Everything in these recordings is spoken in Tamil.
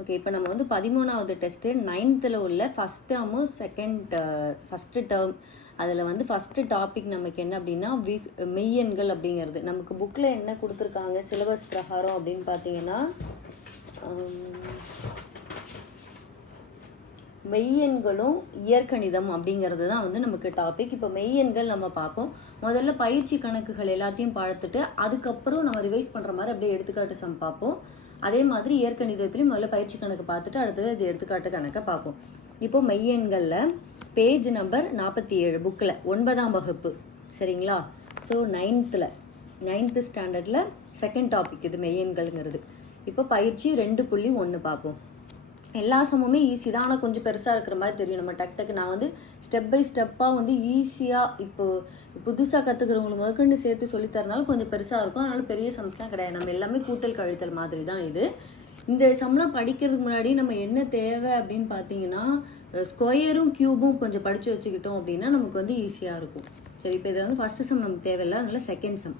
ஓகே இப்போ நம்ம வந்து பதிமூணாவது டெஸ்ட்டு நைன்த்தில் உள்ள ஃபஸ்ட் டேர்மும் செகண்ட் ஃபஸ்ட்டு டேர்ம் அதில் வந்து ஃபஸ்ட்டு டாபிக் நமக்கு என்ன அப்படின்னா வி மெய்யெண்கள் அப்படிங்கிறது. நமக்கு புக்கில் என்ன கொடுத்துருக்காங்க சிலபஸ் பிரகாரம் அப்படின்னு பார்த்தீங்கன்னா ஆம், um, மெய்யெண்களும் இயற்கணிதம் அப்படிங்கிறது தான் வந்து நமக்கு டாபிக் இப்போ மெய்யெண்கள் நம்ம பார்ப்போம். முதல்ல பயிற்சி கணக்குகள் எல்லாத்தையும் பார்த்துட்டு அதுக்கப்புறம் நம்ம ரிவைஸ் பண்ணுற மாதிரி அப்படியே எடுத்துக்காட்டு சம் பார்ப்போம். அதே மாதிரி இயற்கணிதத்துலையும் முதல்ல பயிற்சி கணக்கு பார்த்துட்டு அடுத்தது இது எடுத்துக்காட்டு கணக்கை பார்ப்போம். இப்போ மெய்யெண்களில் பேஜ் நம்பர் நாற்பத்தி ஏழு புக்கில் ஒன்பதாம் வகுப்பு. சரிங்களா? ஸோ நைன்த்தில் நைன்த்து ஸ்டாண்டர்டில் செகண்ட் டாபிக் இது மெய்யெண்கள்ங்கிறது இப்போ பயிற்சி ரெண்டு புள்ளி ஒன்று பார்ப்போம். எல்லா சமமுமே ஈஸி தான். ஆனால் கொஞ்சம் பெருசாக இருக்கிற மாதிரி தெரியும். நம்ம டக் டக்கு நான் வந்து ஸ்டெப் பை ஸ்டெப்பாக வந்து ஈஸியாக இப்போ புதுசாக கற்றுக்கிறவங்களுக்கு முதற்கொண்டு சேர்த்து சொல்லித் தரனால கொஞ்சம் பெருசாக இருக்கும். அதனால பெரிய சம்ஸ்லாம் கிடையாது. நம்ம எல்லாமே கூட்டல் கழித்தல் மாதிரி தான் இது. இந்த சம்லாம் படிக்கிறதுக்கு முன்னாடி நம்ம என்ன தேவை அப்படின்னு பார்த்தீங்கன்னா ஸ்கொயரும் க்யூபும் கொஞ்சம் படித்து வச்சுக்கிட்டோம் அப்படின்னா நமக்கு வந்து ஈஸியாக இருக்கும். சரி இப்போ இதில் வந்து ஃபஸ்ட்டு சம் நமக்கு தேவையில்லை. அதனால செகண்ட் சம்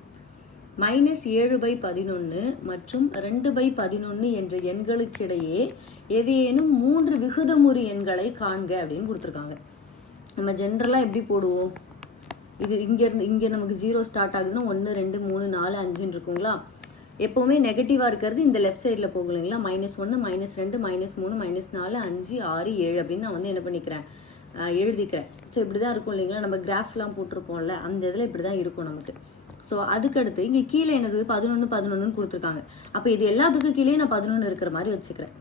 மைனஸ் ஏழு பை பதினொன்று மற்றும் ரெண்டு பை பதினொன்று என்ற எண்களுக்கிடையே எவையேனும் மூன்று விகுதமுறு எண்களை காண்க அப்படின்னு கொடுத்துருக்காங்க. நம்ம ஜென்ரலாக எப்படி போடுவோம்? இது இங்கேருந்து இங்கே நமக்கு ஜீரோ ஸ்டார்ட் ஆகுதுன்னா ஒன்று ரெண்டு மூணு நாலு அஞ்சுன்னு இருக்குங்களா? எப்போவுமே நெகட்டிவாக இருக்கிறது இந்த லெஃப்ட் சைடில் போகும் இல்லைங்களா? மைனஸ் ஒன்று மைனஸ் ரெண்டு மைனஸ் மூணு மைனஸ் நாலு அஞ்சு ஆறு ஏழு அப்படின்னு நான் வந்து என்ன பண்ணிக்கிறேன்? எழுதிக்கிறேன். ஸோ இப்படி தான் இருக்கும் இல்லைங்களா? நம்ம கிராஃப்லாம் போட்டிருப்போம்ல அந்த இதில் இப்படி தான் இருக்கும் நமக்கு. ஸோ அதுக்கடுத்து இங்கே கீழே என்னது? பதினொன்று பதினொன்றுன்னு கொடுத்துருக்காங்க. அப்போ இது எல்லாத்துக்கும் கீழே நான் பதினொன்று இருக்கிற மாதிரி வச்சுக்கிறேன்.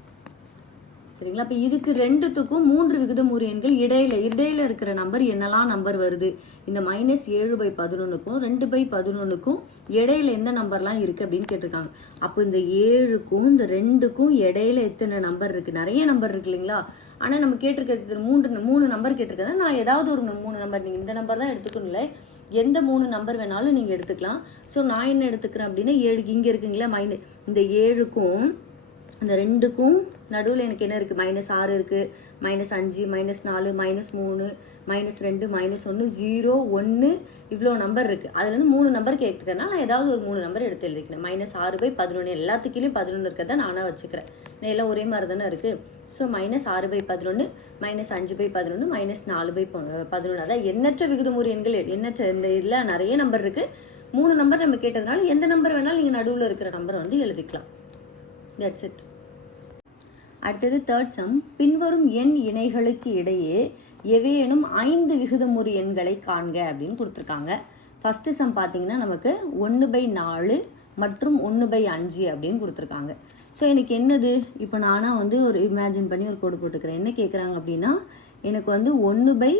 சரிங்களா? அப்போ இதுக்கு ரெண்டுத்துக்கும் மூன்று விகிதமுறு எண்கள் இடையில இடையில இருக்கிற நம்பர் என்னெல்லாம் நம்பர் வருது? இந்த மைனஸ் ஏழு பை பதினொன்றுக்கும் ரெண்டு பை பதினொன்றுக்கும் இடையில எந்த நம்பர்லாம் இருக்குது அப்படின்னு கேட்டிருக்காங்க. அப்போ இந்த ஏழுக்கும் இந்த ரெண்டுக்கும் இடையில எத்தனை நம்பர் இருக்குது நிறைய நம்பர் இருக்கு இல்லைங்களா? ஆனால் நம்ம கேட்டிருக்கிறது மூன்று மூணு நம்பர் கேட்டிருக்கறது? நான் ஏதாவது ஒரு மூணு நம்பர் நீங்கள் இந்த நம்பர் தான் எடுத்துக்கணும்ல எந்த மூணு நம்பர் வேணாலும் நீங்கள் எடுத்துக்கலாம். ஸோ நான் என்ன எடுத்துக்கிறேன் அப்படின்னா ஏழு இங்கே இருக்குங்களா? மைனு இந்த ஏழுக்கும் இந்த ரெண்டுக்கும் நடுவில் எனக்கு என்ன இருக்குது மைனஸ் ஆறு இருக்குது மைனஸ் அஞ்சு மைனஸ் நாலு மைனஸ் மூணு மைனஸ் ரெண்டு மைனஸ் ஒன்று ஜீரோ ஒன்று இவ்வளோ நம்பர் இருக்குது அதுலேருந்து மூணு நம்பர் கேட்டுக்கிறேன்னா நான் ஏதாவது ஒரு மூணு நம்பர் எடுத்து எழுதிக்கிறேன். மைனஸ் ஆறு பை பதினொன்று எல்லாத்துக்கிலையும் பதினொன்று இருக்கிறத நானாக வச்சுக்கிறேன். எல்லாம் ஒரே மாதிரி தானே இருக்குது ஸோ மைனஸ் ஆறு பை பதினொன்று மைனஸ் அஞ்சு பை பதினொன்று மைனஸ் நாலு பை பதினொன்று அதான் எண்ணற்ற விகிதமுறு எண்கள் எண்ணற்ற இந்த இதில் நிறைய நம்பர் இருக்குது மூணு நம்பர் நம்ம கேட்டதுனால எந்த நம்பர் வேணாலும் நீங்கள் நடுவில் இருக்கிற நம்பரை வந்து எழுதிக்கலாம். தட்ஸ் இட் அடுத்தது தேர்ட் சம் பின்வரும் எண் இணைகளுக்கு இடையே எவையேனும் ஐந்து விகிதமுறு எண்களை காண்க அப்படின்னு கொடுத்துருக்காங்க. ஃபஸ்ட்டு சம் பார்த்தீங்கன்னா நமக்கு ஒன்று பை நாலு மற்றும் ஒன்று பை அஞ்சு அப்படின்னு கொடுத்துருக்காங்க. ஸோ எனக்கு என்னது? இப்போ நானாக வந்து ஒரு இமேஜின் பண்ணி ஒரு கோடு போட்டுக்கிறேன். என்ன கேட்குறாங்க அப்படின்னா எனக்கு வந்து ஒன்று பை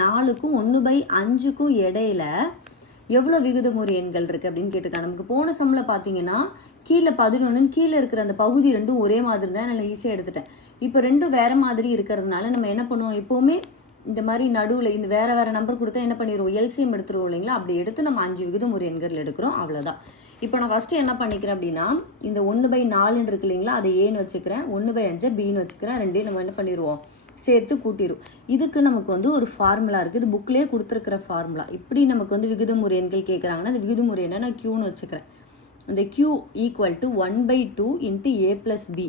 நாலுக்கும் ஒன்று பை அஞ்சுக்கும் இடையில எவ்வளோ விகிதமுறு எண்கள் இருக்குது அப்படின்னு கேட்டிருக்காங்க. நமக்கு போன சம்மில் பார்த்தீங்கன்னா கீழே பதினொன்றுன்னு கீழே இருக்கிற அந்த பகுதி ரெண்டும் ஒரே மாதிரி தான் நல்லா ஈஸியாக எடுத்துட்டேன். இப்போ ரெண்டும் வேறு மாதிரி இருக்கிறதுனால நம்ம என்ன பண்ணுவோம்? எப்போவுமே இந்த மாதிரி நடுவில் இந்த வேறு வேறு நம்பர் கொடுத்தா என்ன பண்ணிடுவோம்? எல்சிஎம் எடுத்துருவோம் இல்லைங்களா? அப்படி எடுத்து நம்ம அஞ்சு விகிதமுறு எண்கள் எடுக்கிறோம். அவ்வளோதான் இப்போ நான் ஃபஸ்ட்டு என்ன பண்ணிக்கிறேன் அப்படின்னா இந்த ஒன்று பை நாலுன்னு இருக்கு இல்லைங்களா? அதை ஏன்னு வச்சுக்கிறேன். ஒன்று பை அஞ்சை பின்னு வச்சுக்கிறேன். ரெண்டையும் நம்ம என்ன பண்ணிடுவோம்? சேர்த்து கூட்டிடும். இதுக்கு நமக்கு வந்து ஒரு ஃபார்முலா இருக்குது இது புக்லேயே கொடுத்துருக்குற ஃபார்முலா இப்படி நமக்கு வந்து விகிதமுறை எண்கள் கேட்குறாங்கன்னா அந்த விகிதமுறை என்ன நான் க்யூன்னு வச்சுக்கிறேன். இந்த Q equal to one by two into A plus B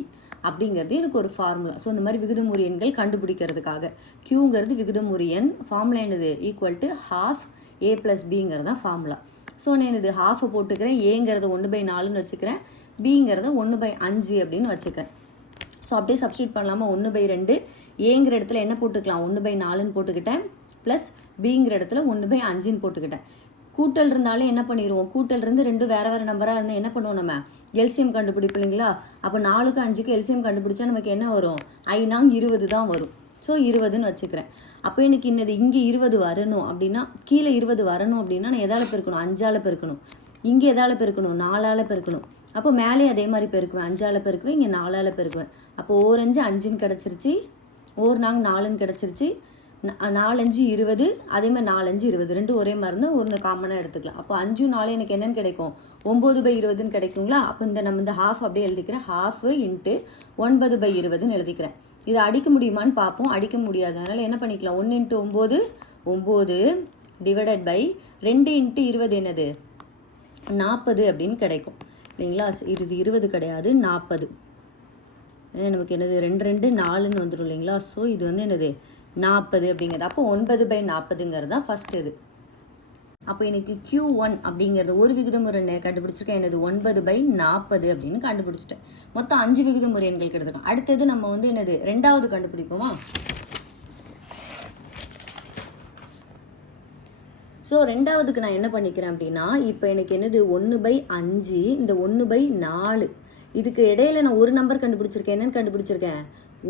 அப்படிங்கிறது எனக்கு ஒரு ஃபார்முலா ஸோ இந்த மாதிரி விகிதமுறை எண்கள் கண்டுபிடிக்கிறதுக்காக. க்யூங்கிறது விகிதமுறை எண். ஃபார்முலா என்னது? Equal to half A plus பிங்கிறது தான் ஃபார்முலா ஸோ நான் இது ஹாஃபை போட்டுக்கிறேன். ஏங்கிறத ஒன்று பை நாலுன்னு வச்சுக்கிறேன். பிங்கிறத ஒன்று பை அஞ்சு அப்படின்னு வச்சுக்கிறேன். ஸோ அப்படியே சப்ஸ்டியூட் பண்ணலாமா? ஒன்று பை ரெண்டு. ஏங்கிற இடத்துல என்ன போட்டுக்கலாம்? ஒன்று பை நாலுன்னு போட்டுக்கிட்டேன். ப்ளஸ் பிங்கிற இடத்துல ஒன்று பை அஞ்சுன்னு போட்டுக்கிட்டேன். கூட்டல் இருந்தாலும் என்ன பண்ணிடுவோம் கூட்டல் இருந்து ரெண்டு வேறு வேறு நம்பராக இருந்தால் என்ன பண்ணுவோம் நம்ம? எல்சிஎம் கண்டுபிடிப்போம் இல்லைங்களா? அப்போ நாலுக்கு அஞ்சுக்கு எல்சிஎம் கண்டுபிடிச்சா நமக்கு என்ன வரும்? ஐநாங் இருபது தான் வரும். ஸோ இருபதுன்னு வச்சுக்கிறேன். அப்போ எனக்கு இன்னது இங்கே இருபது வரணும் அப்படின்னா கீழே இருபது வரணும் அப்படின்னா நான் எதால் பெருக்கணும்? அஞ்சால் பெருக்கணும். இங்கே எதால் பெருக்கணும்? நாலால் பெருக்கணும். அப்போ மேலே அதே மாதிரி பெருக்குவேன். அஞ்சால் பெருக்குவேன். இங்கே நாலால் பெருக்குவேன். அப்போ ஓரஞ்சு அஞ்சுன்னு கிடச்சிருச்சு. ஓர் நாங்கள் நாலுன்னு கிடச்சிருச்சு. நாலஞ்சு இருபது அதே மாதிரி நாலஞ்சு இருபது ரெண்டு ஒரே மாதிரி ஒன்று காமனாக எடுத்துக்கலாம். அப்போ அஞ்சு நாலு எனக்கு என்னென்னு கிடைக்கும்? ஒம்பது பை இருபதுன்னு கிடைக்குங்களா? அப்போ இந்த நம்ம இந்த ஹாஃப் அப்படியே எழுதிக்கிறேன். ஹாஃபு இன்ட்டு ஒன்பது பை இருபதுன்னு எழுதிக்கிறேன். இதை அடிக்க முடியுமான்னு பார்ப்போம். அடிக்க முடியாது. அதனால் என்ன பண்ணிக்கலாம்? ஒன்று இன்ட்டு ஒம்பது ஒம்பது டிவைடட் பை ரெண்டு இன்ட்டு இருபது என்னது? நாற்பது அப்படின்னு கிடைக்கும். இல்லைங்களா? இது இருபது கிடையாது நாற்பது ஏன்னா நமக்கு என்னது? ரெண்டு ரெண்டு நாலுன்னு வந்துடும் இல்லைங்களா? ஸோ இது வந்து என்னது? நாற்பது அப்படிங்கிறது. அப்போ ஒன்பது பை நாற்பதுங்கிறது தான் ஃபஸ்ட் இது. அப்போ எனக்கு கியூ ஒன் அப்படிங்கிறது ஒரு விகிதமுறை முறை கண்டுபிடிச்சிருக்கேன். என்னது? ஒன்பது பை நாற்பது அப்படின்னு கண்டுபிடிச்சிட்டேன். மொத்தம் அஞ்சு விகிதமுறை எண்கள் எடுத்துக்கோம் அடுத்தது நம்ம வந்து என்னது? ரெண்டாவது கண்டுபிடிப்போமா? ஸோ ரெண்டாவதுக்கு நான் என்ன பண்ணிக்கிறேன் அப்படின்னா இப்போ எனக்கு என்னது? ஒன்று பை அஞ்சு. இந்த ஒன்று பை நாலு. இதுக்கு இடையில நான் ஒரு நம்பர் கண்டுபிடிச்சிருக்கேன். என்னன்னு கண்டுபிடிச்சிருக்கேன்?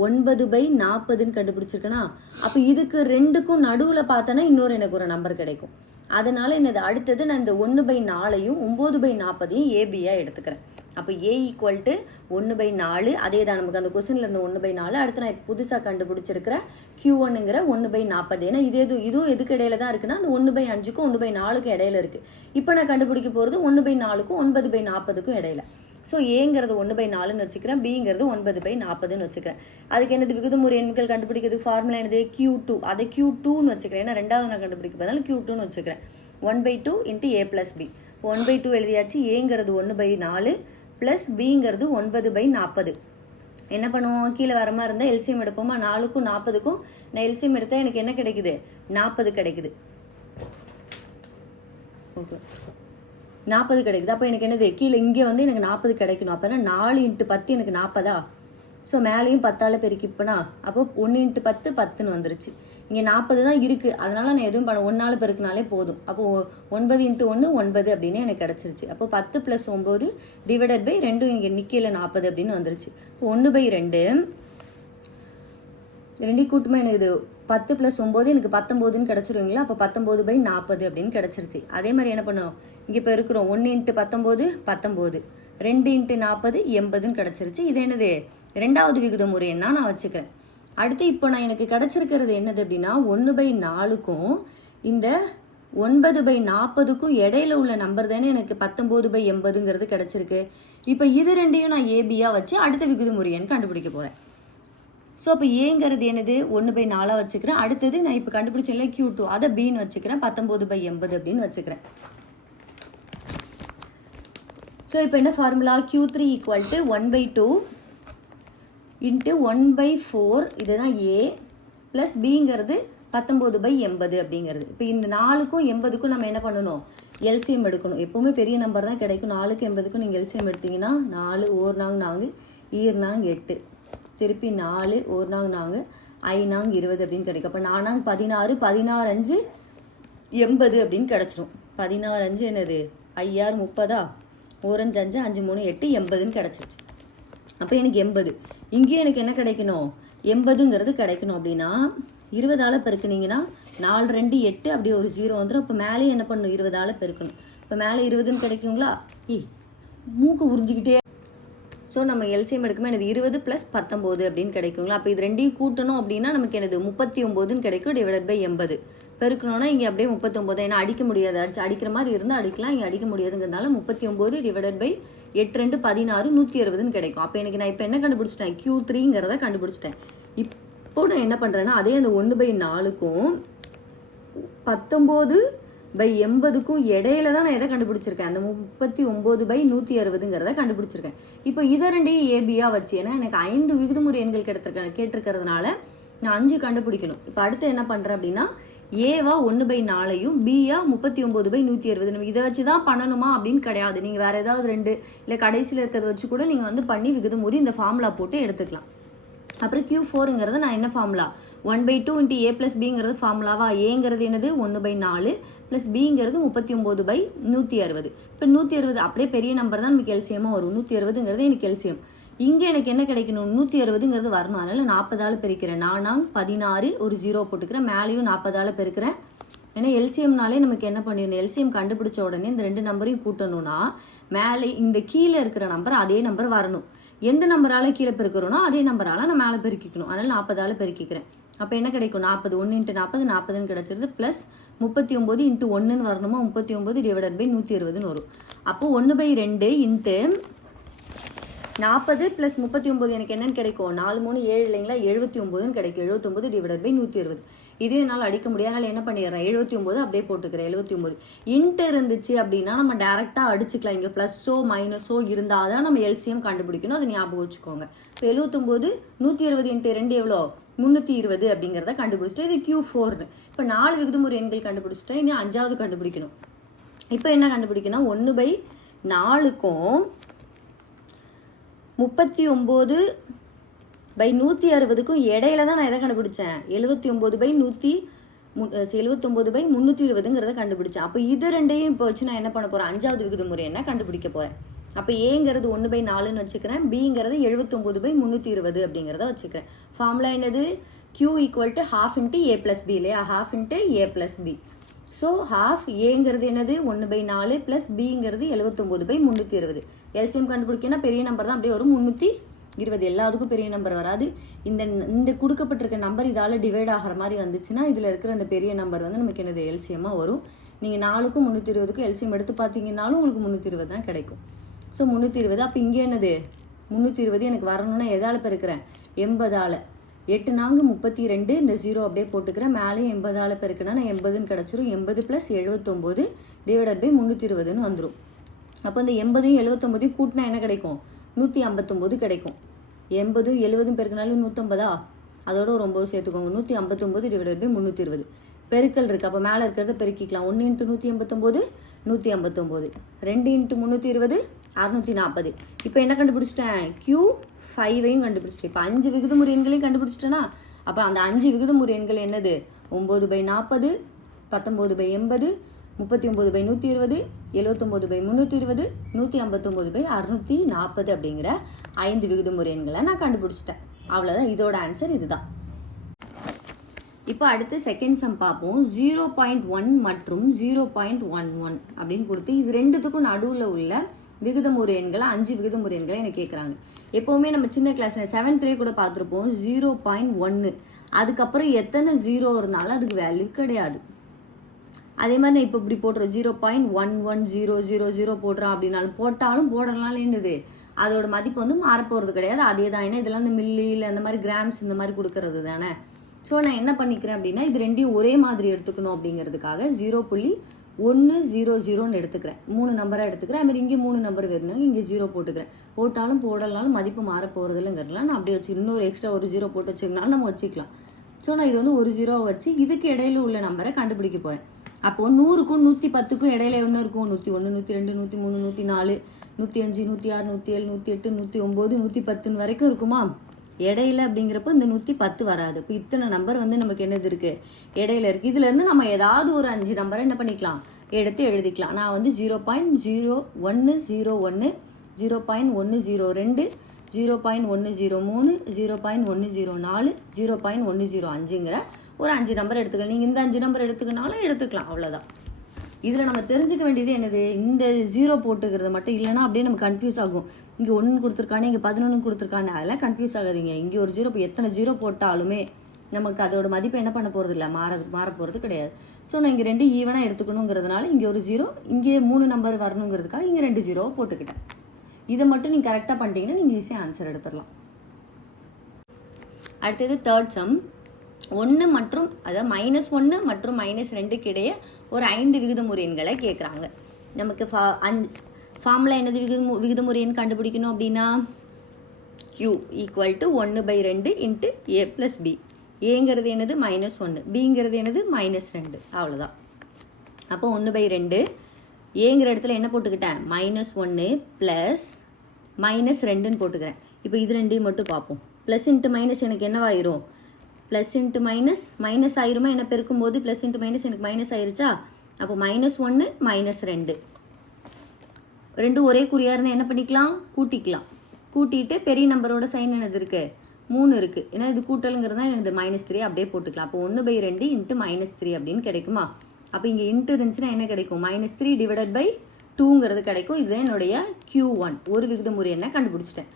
ஒன்பது பை நாற்பதுன்னு கண்டுபிடிச்சிருக்கேனா? அப்போ இதுக்கு ரெண்டுக்கும் நடுவில் பார்த்தோன்னா இன்னொரு எனக்கு ஒரு நம்பர் கிடைக்கும். அதனால என்னது அடுத்தது நான் இந்த ஒன்று பை நாலையும் ஒம்பது பை நாற்பதையும் ஏபியாக எடுத்துக்கிறேன். அப்போ ஏ ஈக்குவல் டு ஒன்று பை நாலு. அதே தான் நமக்கு அந்த கொஸ்டினில் இருந்த ஒன்று பை நாலு. அடுத்து நான் புதுசாக கண்டுபிடிச்சிருக்கிற கியூ ஒன்னுங்கிற ஒன்று பை நாற்பது. ஏன்னா இது எது இதுவும் எதுக்கு இடையில தான் இருக்குன்னா அந்த ஒன்று பை அஞ்சுக்கும் ஒன்று பை நாலுக்கும் இடையில இருக்குது இப்போ நான் கண்டுபிடிக்க போகிறது ஒன்று பை நாலுக்கும் ஒன்பது பை நாற்பதுக்கும் இடையில. ஸோ ஏங்கிறது ஒன்று பை நாலுன்னு வச்சுக்கிறேன். பிங்கிறது ஒன்பது பை நாற்பதுன்னு வச்சுக்கிறேன். அதுக்கு என்னது விகுதமுறை எண்கள் கண்டுபிடிக்கிறது? ஃபார்முலா என்னது? கியூ டூ அதை கியூ டூன்னு வச்சுக்கிறேன். ஏன்னா ரெண்டாவது நான் கண்டுபிடிக்க பதிலாக கியூ டூன்னு வச்சுக்கிறேன். One by two into A plus B one by two எழுதியாச்சு. ஏங்கிறது ஒன்று பை நாலு ப்ளஸ் பிங்கிறது ஒன்பது பை நாற்பது. என்ன பண்ணுவோம்? கீழே வர மாதிரி இருந்தால் எல்சிஎம் எடுப்போமா? நாலுக்கும் நாற்பதுக்கும் நான் எல்சிஎம் எடுத்தால் எனக்கு என்ன கிடைக்குது? நாற்பது கிடைக்குது. ஓகே. நாற்பது கிடைக்குது. அப்போ எனக்கு என்னது? கீழே இங்கே வந்து எனக்கு நாற்பது கிடைக்கணும். அப்போனா நாலு இன்ட்டு பத்து எனக்கு நாற்பதா ஸோ மேலேயும் பத்தால் பெருக்கிப்பனா? அப்போ ஒன்று இன்ட்டு பத்து பத்துன்னு வந்துருச்சு. இங்கே நாற்பது தான் இருக்குது அதனால் நான் எதுவும் பண்ண ஒன்றால் பெருக்கினாலே போதும். அப்போது ஒன்பது இன்ட்டு ஒன்று ஒன்பது அப்படின்னு எனக்கு கிடச்சிருச்சு. அப்போ பத்து ப்ளஸ் ஒம்பது டிவைடட் பை ரெண்டும் இங்கே நிற்கல நாற்பது அப்படின்னு வந்துருச்சு. ஒன்று பை ரெண்டு. ரெண்டையும் கூட்டுமே எனக்கு இது பத்து ப்ளஸ் ஒம்பது எனக்கு பத்தொம்போதுன்னு கிடச்சிருவீங்களா? அப்போ பத்தொம்போது பை நாற்பது அப்படின்னு கிடச்சிருச்சு. அதே மாதிரி என்ன பண்ணோம்? இங்கே இப்போ இருக்கிறோம். ஒன்று இன்ட்டு பத்தொம்போது பத்தொம்போது ரெண்டு இன்ட்டு நாற்பது எண்பதுன்னு கிடச்சிருச்சு. இது என்னது? ரெண்டாவது விகித முறைன்னா நான் வச்சுக்கிறேன். அடுத்து இப்போ நான் எனக்கு கிடச்சிருக்கிறது என்னது அப்படின்னா ஒன்று பை நாலுக்கும் இந்த ஒன்பது பை நாற்பதுக்கும் இடையில உள்ள நம்பர் தானே எனக்கு பத்தொம்போது பை எண்பதுங்கிறது கிடச்சிருக்கு. இப்போ இது ரெண்டையும் நான் ஏபியாக வச்சு அடுத்த விகுதி முறையன்னு கண்டுபிடிக்க போகிறேன் ஸோ அப்போ ஏங்கிறது என்னது? ஒன்று பை நாலாக வச்சுக்கிறேன். அடுத்தது நான் இப்போ கண்டுபிடிச்சேன்ல கியூ டூ அதை பின்னு வச்சுக்கிறேன். பத்தொம்போது பை எண்பது அப்படின்னு வச்சுக்கிறேன். ஸோ இப்போ என்ன formula Q three equal to one by two into one by four இதுதான் ஏ ப்ளஸ் பிங்கிறது பத்தொம்போது பை எண்பது அப்படிங்கிறது. இப்போ இந்த நாலுக்கும் எண்பதுக்கும் நம்ம என்ன பண்ணணும்? எல்சிஎம் எடுக்கணும். எப்போவுமே பெரிய நம்பர் தான் கிடைக்கும். நாலுக்கு எண்பதுக்கும் நீங்கள் எல்சிஎம் எடுத்தீங்கன்னா நாலு ஓர் நாங் நாங்கு ஈர் நாங் எட்டு. திருப்பி நாலு ஒரு நாங் நாங்கு ஐநாங் இருபது அப்படின்னு கிடைக்கும். அப்போ நானாங் பதினாறு பதினாறு அஞ்சு எண்பது அப்படின்னு கிடச்சிரும். பதினாறு அஞ்சு என்னது? ஐயாறு முப்பதா? ஓரஞ்சு அஞ்சு அஞ்சு மூணு எட்டு எண்பதுன்னு கிடச்சிருச்சு. அப்போ எனக்கு எண்பது. இங்கேயும் எனக்கு என்ன கிடைக்கணும்? எண்பதுங்கிறது கிடைக்கணும் அப்படின்னா இருபதால் பெருக்குனீங்கன்னா நாலு ரெண்டு எட்டு அப்படியே ஒரு ஜீரோ வந்துடும் அப்போ மேலே என்ன பண்ணணும் இருபதால் பெருக்கணும். இப்போ மேலே இருபதுன்னு கிடைக்குங்களா? ஈ மூக்கு உறிஞ்சிக்கிட்டே ஸோ நம்ம எல்சிஎம் எடுக்கும்போது எனக்கு இருபது ப்ளஸ் பத்தொம்போது அப்படின்னு கிடைக்குங்களா? அப்போ இது ரெண்டையும் கூட்டணும் அப்படின்னா நமக்கு எனது முப்பத்தி ஒம்போதுன்னு கிடைக்கும் டிவைடட் பை எண்பது. பெருக்கணும்னா இங்கே அப்படியே முப்பத்தொம்போது ஏன்னா அடிக்க முடியாது. அடிச்சு அடிக்கிற மாதிரி இருந்தால் அடிக்கலாம். இங்கே அடிக்க முடியாதுங்கிறதுனால முப்பத்தி ஒம்பது டிவைடட் பை எட்டு ரெண்டு பதினாறு நூற்றி அறுபதுன்னு கிடைக்கும். அப்போ எனக்கு நான் இப்போ என்ன கண்டுபிடிச்சிட்டேன்? கியூ த்ரீங்கிறத கண்டுபிடிச்சிட்டேன். இப்போ நான் என்ன பண்ணுறேன்னா அதே அந்த ஒன்று பை நாலுக்கும் பத்தொம்போது பை எண்பதுக்கும் இடையில தான் நான் எதை கண்டுபிடிச்சிருக்கேன்? அந்த முப்பத்தி ஒம்பது பை நூற்றி அறுபதுங்கிறத கண்டுபிடிச்சிருக்கேன். இப்போ இதை ரெண்டையும் ஏபியாக வச்சு ஏன்னா எனக்கு ஐந்து விகிதமுறை எண்கள் கிடைத்திருக்க கேட்டிருக்கிறதுனால நான் அஞ்சு கண்டுபிடிக்கணும். இப்போ அடுத்து என்ன பண்ணுறேன் அப்படின்னா ஏவா ஒன்று பை நாலையும் பியா முப்பத்தி ஒம்பது பை நூற்றி அறுபது. நம்ம இதை வச்சு தான் பண்ணணுமா அப்படின்னு கிடையாது. நீங்கள் வேறு ஏதாவது ரெண்டு இல்லை கடைசியில் இருக்கிறத வச்சு கூட நீங்கள் வந்து பண்ணி விகிதமுறை இந்த ஃபார்முலா போட்டு எடுத்துக்கலாம். அப்புறம் கியூ ஃபோருங்கிறது நான் என்ன formula one by two into A plus பிங்கிறது ஃபார்முலாவா ஏங்கிறது என்னது? ஒன்று பை நாலு ப்ளஸ் பிங்கிறது முப்பத்தி ஒம்பது பை நூற்றி அறுபது இப்போ நூற்றி அறுபது அப்படியே பெரிய நம்பர் தான் நமக்கு எல்சியமாக வரும். நூற்றி அறுபதுங்கிறது எனக்கு எல்சியம் இங்கே எனக்கு என்ன கிடைக்கணும்? நூற்றி அறுபதுங்கிறது வரணும். அதனால் நாற்பதால் பெருக்கிறேன். நானாங் பதினாறு ஒரு ஜீரோ போட்டுக்கிறேன். மேலேயும் நாற்பதால் பெருக்கிறேன். ஏன்னா எல்சிஎம்னாலே நமக்கு என்ன பண்ணிடணும்? எல்சிஎம் கண்டுபிடிச்ச உடனே இந்த ரெண்டு நம்பரையும் கூட்டணும்னா மேலே இந்த கீழே இருக்கிற நம்பர் அதே நம்பர் வரணும். எந்த நம்பரால் கீழே பெருக்கிறோனோ அதே நம்பரால் நான் மேலே பெருக்கிக்கணும். அதனால் நாற்பதால் பெருக்கிக்கிறேன். அப்போ என்ன கிடைக்கும்? நாற்பது ஒன்று இன்ட்டு நாற்பது நாற்பதுன்னு கிடச்சிருது ப்ளஸ் முப்பத்தி ஒம்பது இன்ட்டு ஒன்றுன்னு வரணுமா? முப்பத்தி ஒம்பது டிவைடட் பை நூற்றி இருபதுன்னு வரும். அப்போ ஒன்று பை ரெண்டு இன்ட்டு நாற்பது ப்ளஸ் முப்பத்தி ஒம்பது எனக்கு என்னென்னு கிடைக்கும்? நாலு மூணு ஏழு இல்லைங்களா? எழுபத்தி ஒம்பதுன்னு கிடைக்கும். எழுபத்தொம்பது டிவைட் பை நூற்றி இருபது இதையும் என்னால் அடிக்க முடியாது. அதனால் என்ன பண்ணிடுறேன்? எழுபத்தி ஒம்பது அப்படியே போட்டுக்கிறேன். எழுபத்தி ஒம்பது இன்ட்டு இருந்துச்சு அப்படின்னா நம்ம டேரெக்டாக அடிச்சுக்கலாம். இங்கே ப்ளஸ்ஸோ மைனஸோ இருந்தால் தான் நம்ம எல்சிஎம் கண்டுபிடிக்கணும். அதை ஞாபகம் வச்சுக்கோங்க. இப்போ எழுபத்தொம்போது நூற்றி இருபது இன்ட்டு ரெண்டு எவ்வளோ? முந்நூற்றி இருபது அப்படிங்கிறத கண்டுபிடிச்சிட்டு இது கியூ ஃபோர்னு இப்போ நாலு விகிதமுறை எண்கள் கண்டுபிடிச்சிட்டேன். இனி அஞ்சாவது கண்டுபிடிக்கணும். இப்போ என்ன கண்டுபிடிக்கணும்? ஒன்று பை நாலுக்கும் முப்பத்தி ஒம்பது பை நூற்றி அறுபதுக்கும் இடையில தான் நான் எதை கண்டுபிடிச்சேன்? எழுபத்தி ஒம்பது பை நூற்றி எழுபத்தொம்போது பை முந்நூற்றி இருபதுங்கிறத கண்டுபிடிச்சேன். அப்போ இது ரெண்டையும் இப்போ வச்சு நான் என்ன பண்ண போகிறேன் அஞ்சாவது விகிதமுறை என்ன கண்டுபிடிக்க போகிறேன் அப்போ ஏங்கிறது ஒன்று பை நாலுன்னு வச்சுக்கிறேன். பிங்கிறது எழுபத்தொம்போது பை முந்நூற்றி இருபது அப்படிங்கிறத வச்சுக்கிறேன். ஃபார்முலா என்னது? Q equal to half into A plus B இல்லையா? Half into A plus B so half ஏங்கிறது என்னது? ஒன்று பை நாலு ப்ளஸ் பிங்கிறது எழுபத்தொம்போது பை முந்நூற்றி இருபது. எல்சிஎம் கண்டுபிடிக்கனா பெரிய நம்பர் தான். அப்படியே வரும். முந்நூற்றி இருபது. எல்லாத்துக்கும் பெரிய நம்பர் வராது. இந்த இந்த கொடுக்கப்பட்டிருக்க நம்பர் இதால் டிவைட் ஆகிற மாதிரி வந்துச்சுன்னா இதில் இருக்கிற அந்த பெரிய நம்பர் வந்து நமக்கு என்னது? எல்சிஎம்மாக வரும். நீங்கள் நாலுக்கும் முந்நூற்றி இருபதுக்கும் எல்சிஎம் எடுத்து பார்த்தீங்கன்னாலும் உங்களுக்கு முந்நூற்றி இருபது தான் கிடைக்கும். ஸோ முந்நூற்றி இருபது. அப்போ இங்கே என்னது? முந்நூற்றி இருபது எனக்கு வரணும்னா எதால் பெருக்கிறேன் எண்பதால். எட்டு நான்கு முப்பத்தி ரெண்டு. இந்த ஜீரோ அப்படியே போட்டுக்கிறேன். மேலேயும் எண்பதால் பெருக்குனா நான் எண்பதுன்னு கிடச்சிரும். எண்பது ப்ளஸ் எழுபத்தொம்போது டிவைடட் பை முந்நூற்றி இருபதுன்னு வந்துடும் அப்போ இந்த எண்பதையும் எழுபத்தொம்போதையும் கூட்டினா என்ன கிடைக்கும்? நூற்றி ஐம்பத்தொம்போது கிடைக்கும். எண்பதும் எழுபதும் பெருக்கினாலும் நூற்றம்பதா அதோட ஒரு ஒம்பது சேர்த்துக்கோங்க. நூற்றி ஐம்பத்தொம்போது டிவைடட் பை முந்நூற்றி இருபது. பெருக்கல் இருக்குது அப்போ மேலே இருக்கிறத பெருக்கிக்கலாம். ஒன்று இன்ட்டு நூற்றி எண்பத்தொம்போது நூற்றி ஐம்பத்தொம்போது ரெண்டு இன்ட்டு முந்நூற்றி இருபது அறுநூற்றி நாற்பது இப்போ என்ன கண்டுபிடிச்சிட்டேன்? க்யூ ஃபைவையும் கண்டுபிடிச்சிட்டேன். இப்போ அஞ்சு விகிதமுறை எண்களையும் கண்டுபிடிச்சிட்டேனா? அப்போ அந்த அஞ்சு விகிதமுறை எண்கள் என்னது? ஒம்பது பை நாற்பது பத்தொம்போது பை எண்பது முப்பத்தி ஒம்பது பை நூற்றி இருபது எழுவத்தொம்போது பை முந்நூற்றி இருபது நூற்றி ஐம்பத்தொம்போது பை அறுநூற்றி நாற்பது அப்படிங்கிற ஐந்து விகித எண்களை நான் கண்டுபிடிச்சிட்டேன். அவ்வளோதான் இதோட ஆன்சர் இதுதான். இப்போ அடுத்து செகண்ட் சம் பார்ப்போம். ஜீரோ பாயிண்ட் ஒன் மற்றும் ஜீரோ பாயிண்ட் ஒன் ஒன் அப்படின்னு கொடுத்து இது ரெண்டுத்துக்கும் நடுவில் உள்ள விகிதமுறை எண்களை அஞ்சு விகிதமுறை எண்களை எனக்கு கேட்குறாங்க எப்போவுமே நம்ம சின்ன கிளாஸில் செவன்த்லேயே கூட பார்த்துருப்போம். ஜீரோ பாயிண்ட் ஒன்று அதுக்கப்புறம் எத்தனை ஜீரோ இருந்தாலும் அதுக்கு வேல்யூ கிடையாது. அதே மாதிரி நான் இப்போ இப்படி போடுறேன் zero point one one zero zero zero போடுறோம் அப்படின்னாலும் போட்டாலும் போடலாம் என்னது அதோட மதிப்பு வந்து மாறப்போகிறது கிடையாது. அதே தான் ஏன்னா இதெல்லாம் இந்த மில்லி இல்லை அந்த மாதிரி கிராம்ஸ் இந்த மாதிரி கொடுக்கறது தானே. ஸோ நான் என்ன பண்ணிக்கிறேன் அப்படின்னா இது ரெண்டையும் ஒரே மாதிரி எடுத்துக்கணும் அப்படிங்கிறதுக்காக ஜீரோ புள்ளி ஒன்று ஜீரோ ஜீரோன்னு எடுத்துக்கிறேன். மூணு நம்பராக எடுத்துக்கிறேன். அதுமாதிரி இங்கே மூணு நம்பர் வேணும் இங்கே ஜீரோ போட்டுக்கிறேன். போட்டாலும் போடலனாலும் மதிப்பு மாற போகிறதில்லங்கிறதுலாம் நான் அப்படியே வச்சு இன்னொரு எக்ஸ்ட்ரா ஒரு ஜீரோ போட்டு வச்சுக்கனாலும் நம்ம வச்சுக்கலாம். ஸோ நான் இது வந்து ஒரு ஜீரோவை வச்சு இதுக்கு இடையில உள்ள நம்பரை கண்டுபிடிக்க போகிறேன் அப்போது நூறுக்கும் நூற்றி பத்துக்கும் இடையில ஒன்று இருக்கும்? நூற்றி ஒன்று நூற்றி ரெண்டு நூற்றி மூணு நூற்றி நாலு நூற்றி அஞ்சு நூற்றி ஆறு நூற்றி ஏழு நூற்றி எட்டு நூற்றி ஒம்பது நூற்றி பத்துன்னு வரைக்கும் இருக்குமா? இடையில அப்படிங்கிறப்போ இந்த நூற்றி பத்து வராது. இப்போ இத்தனை நம்பர் வந்து நமக்கு என்னது இருக்குது இடையில இருக்குது இதுலேருந்து நம்ம ஏதாவது ஒரு அஞ்சு நம்பரை என்ன பண்ணிக்கலாம்? எடுத்து எழுதிக்கலாம். நான் வந்து ஜீரோ பாயிண்ட் ஜீரோ ஒன்று ஜீரோ ஒன்று ஜீரோ பாயிண்ட் ஒன்று ஜீரோ ரெண்டு ஜீரோ பாயிண்ட் ஒன்று ஜீரோ மூணு ஜீரோ பாயிண்ட் ஒன்று ஜீரோ நாலு ஜீரோ பாயிண்ட் ஒன்று ஜீரோ அஞ்சுங்கிற ஒரு அஞ்சு நம்பர் எடுத்துக்கலாம். நீங்கள் இந்த அஞ்சு நம்பர் எடுத்துக்கினாலும் எடுத்துக்கலாம். அவ்வளோதான் இதில் நம்ம தெரிஞ்சுக்க வேண்டியது என்னது? இந்த ஜீரோ போட்டுக்கிறது மட்டும் இல்லைன்னா அப்படியே நம்ம கன்ஃபியூஸ் ஆகும். இங்கே ஒன்று கொடுத்துருக்கானே இங்கே பதினொன்று கொடுத்துருக்கானே அதெல்லாம் கன்ஃபியூஸ் ஆகாதீங்க. இங்கே ஒரு ஜீரோ இப்போ எத்தனை ஜீரோ போட்டாலுமே நமக்கு அதோட மதிப்பு என்ன பண்ண போகிறது இல்லை? மாற மாற போகிறது கிடையாது. ஸோ நான் இங்கே ரெண்டு ஈவனாக எடுத்துக்கணுங்கிறதுனால இங்கே ஒரு ஜீரோ இங்கே மூணு நம்பர் வரணுங்கிறதுக்காக இங்கே ரெண்டு ஜீரோவை போட்டுக்கிட்டேன். இதை மட்டும் நீங்கள் கரெக்டாக பண்ணிட்டீங்கன்னா நீங்கள் ஈஸியாக ஆன்சர் எடுத்துடலாம். அடுத்தது தேர்ட் சம் ஒன்று மற்றும் அதாவது மைனஸ் ஒன்று மற்றும் மைனஸ் ரெண்டுக்கு இடையே ஒரு ஐந்து விகிதமுறை எண்களை கேட்குறாங்க நமக்கு ஃபா அஞ்சு ஃபார்முலா என்னது விகிதமு விகிதமுறை எண் கண்டுபிடிக்கணும் அப்படின்னா க்யூ ஈக்குவல் டு ஒன்று பை ரெண்டு இன்ட்டு ஏ ப்ளஸ் பி ஏங்கிறது என்னது? மைனஸ் ஒன்று பிங்கிறது என்னது? மைனஸ் ரெண்டு. அவ்வளோதான் அப்போ ஒன்று பை ரெண்டு ஏங்கிற இடத்துல என்ன போட்டுக்கிட்டேன்? மைனஸ் ஒன்று ப்ளஸ் மைனஸ் ரெண்டுன்னு போட்டுக்கிறேன். இப்போ இது ரெண்டையும் மட்டும் பார்ப்போம். ப்ளஸ் இன்ட்டு மைனஸ் எனக்கு என்னவாயிரும்? ப்ளஸ் இன்ட்டு மைனஸ் மைனஸ் ஆயிருமா? என்ன பெருக்கும்போது ப்ளஸ் இன்ட்டு மைனஸ் எனக்கு மைனஸ் ஆயிருச்சா? அப்போ மைனஸ் ஒன்று மைனஸ் ரெண்டு. ரெண்டும் ஒரே குறியாக இருந்தால் என்ன பண்ணிக்கலாம்? கூட்டிக்கலாம். கூட்டிட்டு பெரிய நம்பரோட சைன் என்னது இருக்குது மூணு இருக்குது ஏன்னா இது கூட்டலுங்கிறது தான் எனது மைனஸ் த்ரீ அப்படியே போட்டுக்கலாம். அப்போ ஒன்று பை ரெண்டு இன்ட்டு மைனஸ் த்ரீ அப்படின்னு கிடைக்குமா? அப்போ இங்கே இன்ட்டு இருந்துச்சுன்னா என்ன கிடைக்கும்? மைனஸ் த்ரீ டிவைடட் பை டூங்கிறது கிடைக்கும். இதுதான் என்னுடைய க்யூ ஒன் ஒரு விகிதமுறை என்ன கண்டுபிடிச்சிட்டேன்.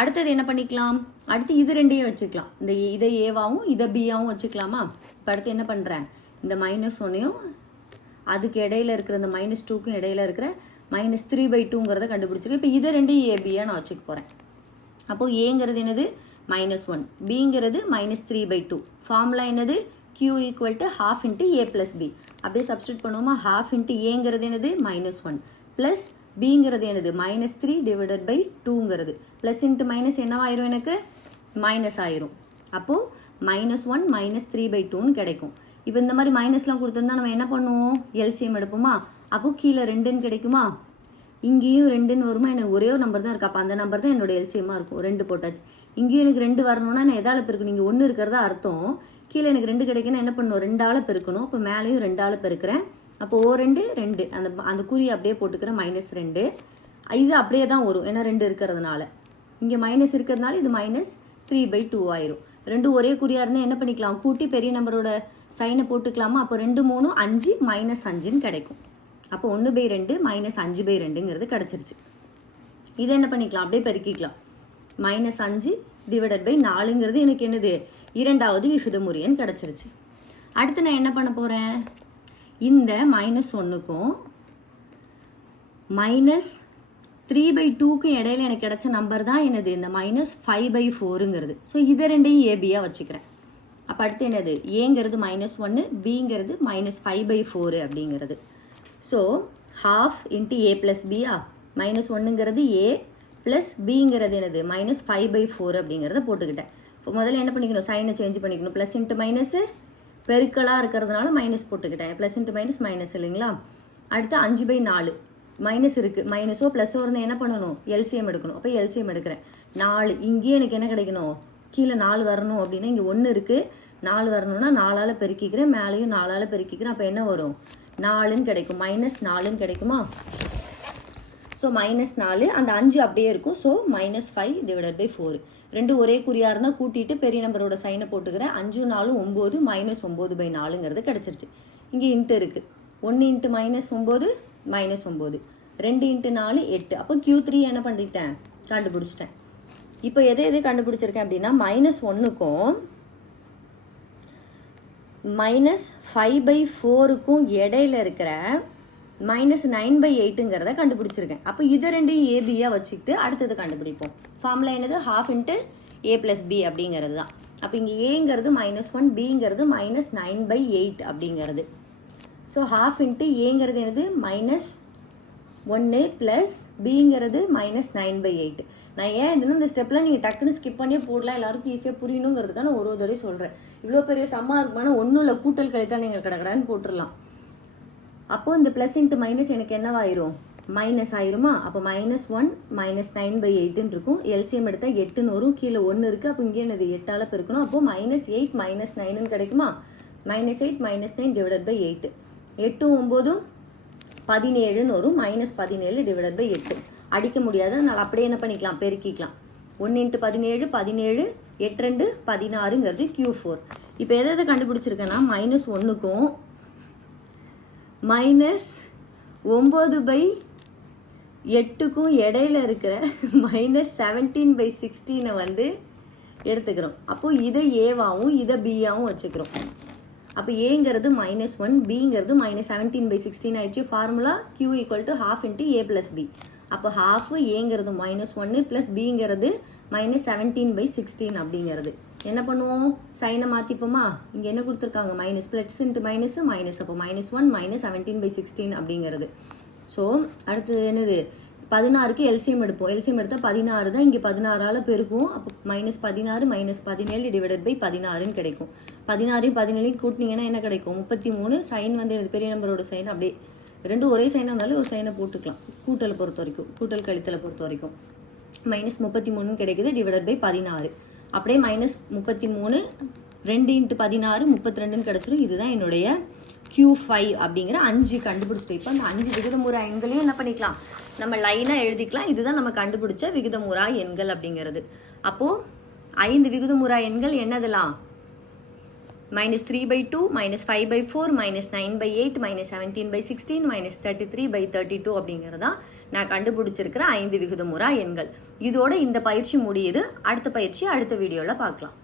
அடுத்தது என்ன பண்ணிக்கலாம்? அடுத்து இது ரெண்டையும் வச்சுக்கலாம். இந்த இதை ஏவாவும் இதை பியாவும் வச்சுக்கலாமா? இப்போ அடுத்து என்ன பண்ணுறேன் இந்த மைனஸ் ஒன்னையும் அதுக்கு இடையில இருக்கிற இந்த மைனஸ் டூக்கும் இடையில இருக்கிற மைனஸ் த்ரீ பை டூங்கிறத கண்டுபிடிச்சிருக்கேன். இப்போ இதை ரெண்டையும் ஏபியாக நான் வச்சுக்க போகிறேன் அப்போது ஏங்கிறது என்னது? மைனஸ் ஒன் பிங்கிறது minus three by two formula என்னது? Q equal to half into A plus B அப்படியே சப்ஸ்டியூட் பண்ணுவோமா? ஹாஃப் இன்ட்டு ஏங்கிறது என்னது? மைனஸ் ஒன் ப்ளஸ் பிங்கிறது எனது மைனஸ் த்ரீ டிவைடட் பை டூங்கிறது ப்ளஸ் இன்ட்டு மைனஸ் என்னவாயிரும் எனக்கு? மைனஸ் ஆயிரும். அப்போது minus one minus three by டூன்னு கிடைக்கும். இப்போ இந்த மாதிரி மைனஸ்லாம் கொடுத்துருந்தா நம்ம என்ன பண்ணுவோம்? எல்சிஎம் எடுப்போமா? அப்போ கீழே ரெண்டுன்னு கிடைக்குமா? இங்கேயும் ரெண்டுன்னு வருமா? எனக்கு ஒரே ஒரு நம்பர் தான் இருக்கா. அப்போ அந்த நம்பர் தான் என்னோட எல்சிஎம்மாக இருக்கும். ரெண்டு போட்டாச்சு. இங்கேயும் எனக்கு ரெண்டு வரணும்னா நான் எதால் பெருக்கணும்? நீங்கள் ஒன்று இருக்கிறதா அர்த்தம். கீழே எனக்கு ரெண்டு கிடைக்குன்னா என்ன பண்ணணும் ரெண்டால் பெருக்கணும். இப்போ மேலேயும் ரெண்டால் பெருக்கிறேன். அப்போ ஓ ரெண்டு ரெண்டு. அந்த அந்த குறியை அப்படியே போட்டுக்கிறேன் மைனஸ் ரெண்டு. இது அப்படியே தான் வரும். ஏன்னா ரெண்டு இருக்கிறதுனால. இங்கே மைனஸ் இருக்கிறதுனால இது மைனஸ் த்ரீ பை டூ ஆயிரும். ரெண்டும் ஒரே குறியாக இருந்தால் என்ன பண்ணிக்கலாம்? கூட்டி பெரிய நம்பரோட சைனை போட்டுக்கலாமா? அப்போ ரெண்டு மூணு அஞ்சு மைனஸ் அஞ்சுன்னு கிடைக்கும். அப்போ ஒன்று பை ரெண்டு மைனஸ் அஞ்சு பை ரெண்டுங்கிறது கிடச்சிருச்சு. இதை என்ன பண்ணிக்கலாம்? அப்படியே பெருக்கிக்கலாம். மைனஸ் அஞ்சு டிவைடட் பை நாலுங்கிறது எனக்கு என்னது? இரண்டாவது விகிதமுறையன் கிடச்சிருச்சு. அடுத்து நான் என்ன பண்ண போகிறேன் இந்த மைனஸ் ஒன்றுக்கும் மைனஸ் த்ரீ பை டூக்கும் இடையில எனக்கு கிடைச்ச நம்பர் தான் என்னது? இந்த மைனஸ் ஃபைவ் பை ஃபோருங்கிறது ஸோ இதை ரெண்டையும் ஏபியாக வச்சுக்கிறேன். அப்போ அடுத்து என்னது? ஏங்கிறது மைனஸ் ஒன்று பிங்கிறது மைனஸ் ஃபைவ் பை ஃபோரு அப்படிங்கிறது. So half into A plus Pia minus ஒன்றுங்கிறது ஏ ப்ளஸ் பிங்கிறது என்னது? மைனஸ் ஃபைவ் பை ஃபோர் அப்படிங்கிறத போட்டுக்கிட்டேன். இப்போ முதல்ல என்ன பண்ணிக்கணும்? சைனை சேஞ்ச் பண்ணிக்கணும். ப்ளஸ் இன்ட்டு மைனஸு பெருக்கலாக இருக்கிறதுனால மைனஸ் போட்டுக்கிட்டேன். ப்ளஸ் இன்ட்டு மைனஸ் மைனஸ் இல்லைங்களா? அடுத்து அஞ்சு பை நாலு. மைனஸ் இருக்குது மைனஸோ ப்ளஸோ இருந்தால் என்ன பண்ணணும்? எல்சிஎம் எடுக்கணும். அப்போ எல்சிஎம் எடுக்கிறேன். நாலு. இங்கேயே எனக்கு என்ன கிடைக்கணும்? கீழே நாலு வரணும் அப்படின்னா இங்கே ஒன்று இருக்குது நாலு வரணும்னா நாலால் பெருக்கிக்கிறேன். மேலேயும் நாலால் பெருக்கிக்கிறேன். அப்போ என்ன வரும்? நாலுன்னு கிடைக்கும். மைனஸ் நாலுன்னு கிடைக்குமா? ஸோ மைனஸ் நாலு அந்த அஞ்சு அப்படியே இருக்கும். So minus five divided by four ரெண்டு ஒரே குறியாக இருந்தால் கூட்டிட்டு பெரிய நம்பரோட சைனை போட்டுக்கிறேன். அஞ்சு நாலு ஒம்பது மைனஸ் ஒம்பது பை நாலுங்கிறது கிடச்சிருச்சு. இங்கே இன்ட்டு இருக்குது ஒன்று இன்ட்டு மைனஸ் ஒம்பது மைனஸ் ஒம்பது. ரெண்டு இன்ட்டு நாலு எட்டு. அப்போ கியூ த்ரீ என்ன பண்ணிட்டேன்? கண்டுபிடிச்சிட்டேன். இப்போ எதை எதை கண்டுபிடிச்சிருக்கேன் அப்படின்னா மைனஸ் ஒன்றுக்கும் மைனஸ் ஃபைவ் பை ஃபோருக்கும் இடையில இருக்கிற மைனஸ் நைன் பை எயிட்டுங்கிறத கண்டுபிடிச்சிருக்கேன். அப்போ இதை ரெண்டையும் ஏபியாக வச்சுக்கிட்டு அடுத்தது கண்டுபிடிப்போம். ஃபார்முலா என்னது? Half into A plus B அப்படிங்கிறது தான். அப்போ இங்கே ஏங்கிறது மைனஸ் ஒன் பிங்கிறது மைனஸ் நைன் பை எயிட் அப்படிங்கிறது. ஸோ ஹாஃப் இன்ட்டு ஏங்கிறது என்னது? மைனஸ் ஒன்று ப்ளஸ் பிங்கிறது மைனஸ் நைன் பை எயிட் நான் ஏன் இதுன்னு இந்த ஸ்டெப்பில் நீங்கள் டக்குன்னு ஸ்கிப் பண்ணியே போடலாம். எல்லாருக்கும் ஈஸியாக புரியணுங்கிறதுக்கான ஒரு ஒரு தடவை சொல்கிறேன் இவ்வளோ பெரிய சம்மா இருக்குமானா ஒன்றும் இல்லை. கூட்டல் கழித்தான் நீங்கள் கடகடான்னு போட்டுடலாம் அப்போது இந்த ப்ளஸ் இன்ட்டு மைனஸ் எனக்கு என்னவாயிரும் மைனஸ் ஆயிருமா? அப்போ minus one minus nine by எயிட்டுன்னு இருக்கும். எல்சிஎம் எடுத்தால் எட்டுன்னு வரும். கீழே ஒன்று இருக்குது அப்போ இங்கே என்னது? எட்டால் பெருக்கணும். அப்போது மைனஸ் எயிட் மைனஸ் நைனுன்னு கிடைக்குமா? Minus eight minus nine divided by eight எட்டும் ஒம்போதும் பதினேழுன்னு வரும். மைனஸ் பதினேழு டிவைடட் பை எட்டு. அடிக்க முடியாது. அதனால் அப்படியே என்ன பண்ணிக்கலாம்? பெருக்கிக்கலாம். ஒன்று இன்ட்டு பதினேழு பதினேழு எட்டு ரெண்டு பதினாறுங்கிறது கியூ ஃபோர் இப்போ எதை எதை கண்டுபிடிச்சிருக்கேன்னா மைனஸ் ஒன்றுக்கும் மைனஸ் ஒம்பது பை எட்டுக்கும் இடையில இருக்கிற மைனஸ் செவன்டீன் பை சிக்ஸ்டீனை வந்து எடுத்துக்கிறோம். அப்போது இதை ஏவாவும் இதை பியாவும் வச்சுக்கிறோம். அப்போ ஏங்கிறது மைனஸ் ஒன் பிங்கிறது மைனஸ் செவன்டீன் பை சிக்ஸ்டீன் ஆயிடுச்சு. Formula Q equal to half into A plus B அப்போ ஹாஃப் ஏங்கிறது மைனஸ் ஒன்று ப்ளஸ் பிங்கிறது மைனஸ் செவன்டீன் பை சிக்ஸ்டீன் அப்படிங்கிறது. என்ன பண்ணுவோம்? சைனை மாற்றிப்போமா இங்கே என்ன கொடுத்துருக்காங்க? Minus plus into minus minus அப்போ minus one minus seventeen by sixteen அப்படிங்கிறது. ஸோ அடுத்தது என்னது? பதினாறுக்கு எல்சிஎம் எடுப்போம். எல்சிஎம் எடுத்தால் பதினாறு தான் இங்கே பதினாறால் பெருக்கும் அப்போ மைனஸ் பதினாறு மைனஸ் பதினேழு டிவைடட் பை பதினாறுன்னு கிடைக்கும். பதினாறையும் பதினேழையும் கூட்டினீங்கன்னா என்ன கிடைக்கும்? முப்பத்தி மூணு சைன் வந்து எனக்கு பெரிய நம்பரோட சைன் அப்படியே ரெண்டும் ஒரே சைனாக இருந்தாலும் ஒரு சைனை போட்டுக்கலாம். கூட்டலை பொறுத்த வரைக்கும். கூட்டல் கழித்தலை பொறுத்த வரைக்கும். மைனஸ் முப்பத்தி மூணுன்னு கிடைக்குது. டிவைடட் பை பதினாறு. அப்படியே மைனஸ் முப்பத்தி மூணு ரெண்டு இன்ட்டு பதினாறு முப்பத்தி ரெண்டுன்னு கிடச்சிரும். இதுதான் என்னுடைய க்யூ ஃபைவ் அப்படிங்கிற அஞ்சு கண்டுபிடிச்சிட்டு இப்போ அந்த அஞ்சு விகிதமுறை எண்களையும் என்ன பண்ணிக்கலாம்? நம்ம லைனாக எழுதிக்கலாம். இதுதான் நம்ம கண்டுபிடிச்ச விகிதமுறா எண்கள் அப்படிங்கிறது. அப்போது ஐந்து விகிதமுறா எண்கள் என்னதெல்லாம்? Minus three by two minus five by four minus nine by eight minus seventeen by sixteen minus thirty three by thirty two அப்படிங்கிறது தான் நான் கண்டுபிடிச்சிருக்கிற ஐந்து விகிதமுறா எண்கள். இதோட இந்த பயிற்சி முடியுது. அடுத்த பயிற்சி அடுத்த வீடியோவில் பார்க்கலாம்.